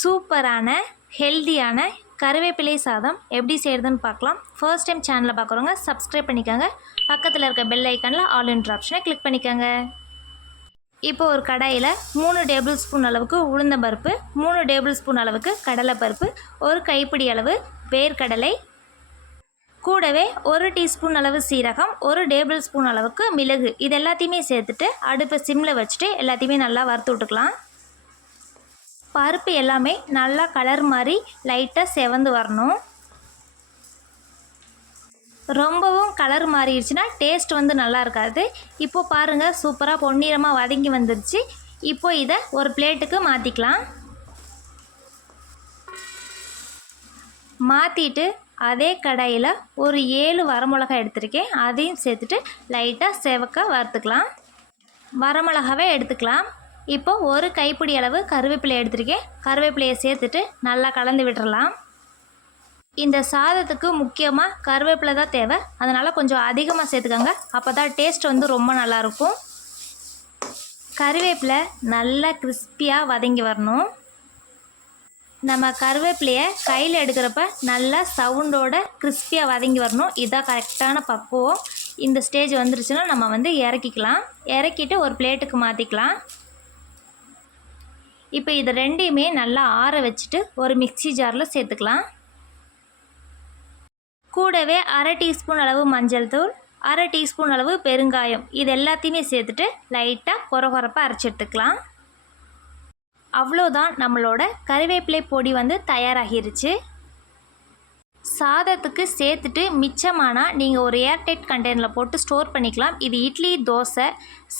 சூப்பரான ஹெல்தியான கருவேப்பிலை சாதம் எப்படி செய்கிறதுன்னு பார்க்கலாம். ஃபர்ஸ்ட் டைம் சேனலை பார்க்குறவங்க சப்ஸ்கிரைப் பண்ணிக்கோங்க. பக்கத்தில் இருக்க பெல் ஐக்கானில் ஆல் என்ற ஆப்ஷனை கிளிக் பண்ணிக்கோங்க. இப்போ ஒரு கடாயில் 3 டேபிள் ஸ்பூன் அளவுக்கு உளுந்தம்பருப்பு, 3 டேபிள் ஸ்பூன் அளவுக்கு கடலைப்பருப்பு, ஒரு கைப்பிடி அளவு வேர்க்கடலை, கூடவே 1 டீஸ்பூன் அளவு சீரகம், 1 டேபிள் ஸ்பூன் அளவுக்கு மிளகு, இது எல்லாத்தையுமே சேர்த்துட்டு அடுப்பை சிம்மில் வச்சுட்டு எல்லாத்தையுமே நல்லா வறுத்து விட்டுக்கலாம். பருப்பு எல்லாமே நல்லா கலர் மாதிரி லைட்டாக செவந்து வரணும். ரொம்பவும் கலர் மாறிடுச்சுன்னா டேஸ்ட் நல்லா இருக்காது. இப்போது பாருங்கள், சூப்பராக பொன்னிறமாக வதங்கி வந்துருச்சு. இப்போ இதை ஒரு பிளேட்டுக்கு மாற்றிக்கலாம். மாற்றிட்டு அதே கடாயில் ஒரு 7 வரமிளகாய் எடுத்திருக்கேன். அதையும் சேர்த்துட்டு லைட்டாக செவக்க வறுத்துக்கலாம். வரமிளகாவே எடுத்துக்கலாம். இப்போ ஒரு கைப்பிடி அளவு கருவேப்பிலை எடுத்திருக்கேன். கருவேப்பிலையை சேர்த்துட்டு நல்லா கலந்து விட்டுறலாம். இந்த சாதத்துக்கு முக்கியமாக கருவேப்பிலை தான் தேவை, அதனால் கொஞ்சம் அதிகமாக சேர்த்துக்கோங்க. அப்போ தான் டேஸ்ட் ரொம்ப நல்லாயிருக்கும். கருவேப்பிலை நல்லா கிறிஸ்பியாக வதங்கி வரணும். நம்ம கருவேப்பிலையை கையில் எடுக்கிறப்ப நல்லா சவுண்டோட கிறிஸ்பியாக வதங்கி வரணும். இதுதான் கரெக்டான பக்குவம். இந்த ஸ்டேஜ் வந்துருச்சுன்னா நம்ம இறக்கிக்கலாம். இறக்கிட்டு ஒரு பிளேட்டுக்கு மாற்றிக்கலாம். இப்போ இது ரெண்டையுமே நல்லா ஆற வச்சுட்டு ஒரு மிக்ஸி ஜாரில் சேர்த்துக்கலாம். கூடவே 1/2 டீஸ்பூன் அளவு மஞ்சள் தூள், 1/2 டீஸ்பூன் அளவு பெருங்காயம், இது எல்லாத்தையுமே சேர்த்துட்டு லைட்டாக கொரகொரப்பாக அரைச்சி எடுத்துக்கலாம். அவ்வளோதான், நம்மளோட கறிவேப்பிலை பொடி தயாராகிருச்சு. சாதத்துக்கு சேர்த்துட்டு மிச்சமானால் நீங்கள் ஒரு ஏர்டைட் கண்டெய்னரில் போட்டு ஸ்டோர் பண்ணிக்கலாம். இது இட்லி, தோசை,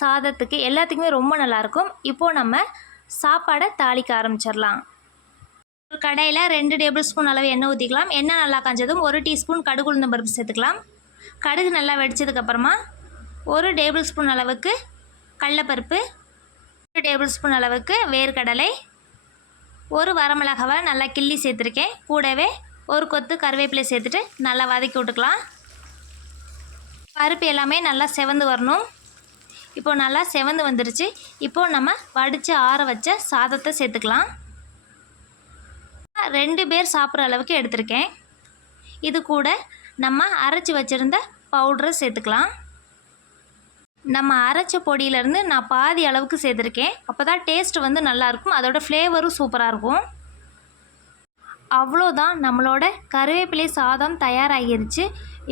சாதத்துக்கு எல்லாத்துக்குமே ரொம்ப நல்லாயிருக்கும். இப்போது நம்ம சாப்பாடை தாளிக்க ஆரம்பிச்சிடலாம். ஒரு கடாயில் 2 டேபிள் ஸ்பூன் அளவு எண்ணெய் ஊற்றிக்கலாம். எண்ணெய் நல்லா காஞ்சதும் 1 டீஸ்பூன் கடுகு உளுந்தம் பருப்பு சேர்த்துக்கலாம். கடுகு நல்லா வெடிச்சதுக்கப்புறமா 1 டேபிள் ஸ்பூன் அளவுக்கு கடலைப்பருப்பு, 1 டேபிள் ஸ்பூன் அளவுக்கு வேர்க்கடலை, ஒரு வரமிளகாவை நல்லா கிள்ளி சேர்த்துருக்கேன். கூடவே ஒரு கொத்து கருவேப்பிலை சேர்த்துட்டு நல்லா வதக்கி விட்டுக்கலாம். பருப்பு எல்லாமே நல்லா செவந்து வரணும். இப்போ நல்லா செவந்து வந்துருச்சு. இப்போது நம்ம வடித்து ஆற வச்ச சாதத்தை சேர்த்துக்கலாம். 2 பேர் சாப்பிட்ற அளவுக்கு எடுத்திருக்கேன். இது கூட நம்ம அரைச்சி வச்சுருந்த பவுடரை சேர்த்துக்கலாம். நம்ம அரைச்ச பொடியிலேருந்து நான் பாதி அளவுக்கு சேர்த்துருக்கேன். அப்போ தான் டேஸ்ட் நல்லாயிருக்கும், அதோட ஃப்ளேவரும் சூப்பராக இருக்கும். அவ்வளோதான், நம்மளோட கருவேப்பிலை சாதம் தயாராகிருச்சு.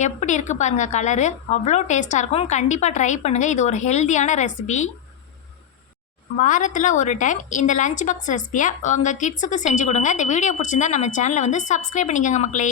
எப்படி இருக்குது பாருங்கள், கலரு அவ்வளோ டேஸ்ட்டாக இருக்கும். கண்டிப்பாக ட்ரை பண்ணுங்கள். இது ஒரு ஹெல்தியான ரெசிபி. வாரத்தில் ஒரு டைம் இந்த லஞ்ச் பாக்ஸ் ரெசிபியை உங்கள் கிட்ஸுக்கு செஞ்சு கொடுங்க. இந்த வீடியோ பிடிச்சிருந்தா நம்ம சேனலை சப்ஸ்கிரைப் பண்ணிக்கோங்க மக்களே.